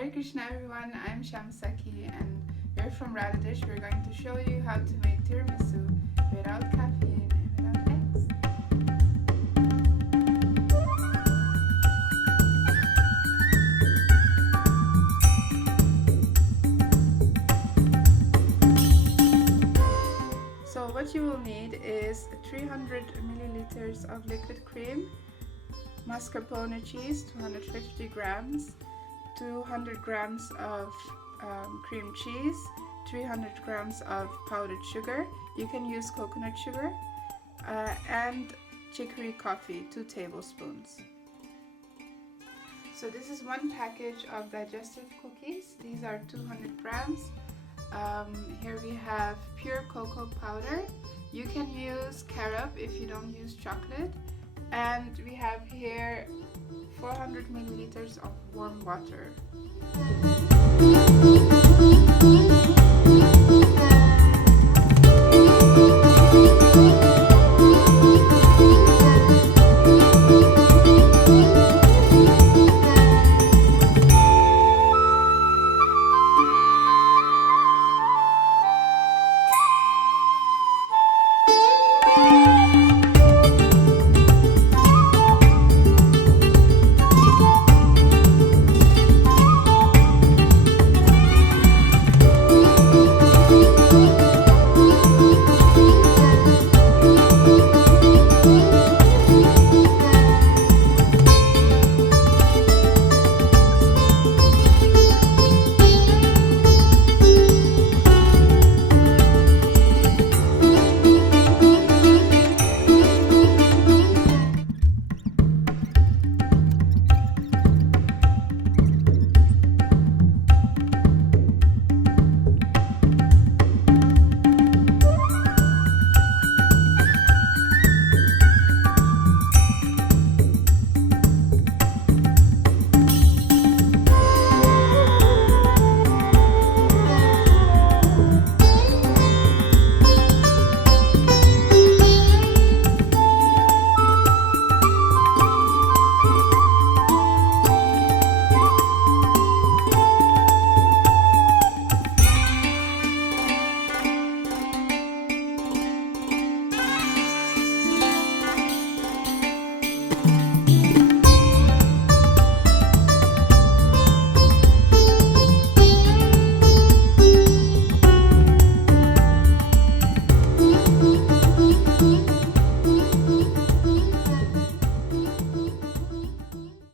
Hare Krishna everyone, I'm Shyamsakhi and we're from Radhadesh. We're going to show you how to make tiramisu without caffeine and without eggs. So what you will need is 300 milliliters of liquid cream, mascarpone cheese, 250 grams, 200 grams of cream cheese, 300 grams of powdered sugar, you can use coconut sugar, and chicory coffee, 2 tablespoons. So this is one package of digestive cookies. These are 200 grams. Here we have pure cocoa powder. You can use carob if you don't use chocolate. And we have here 400 milliliters of warm water.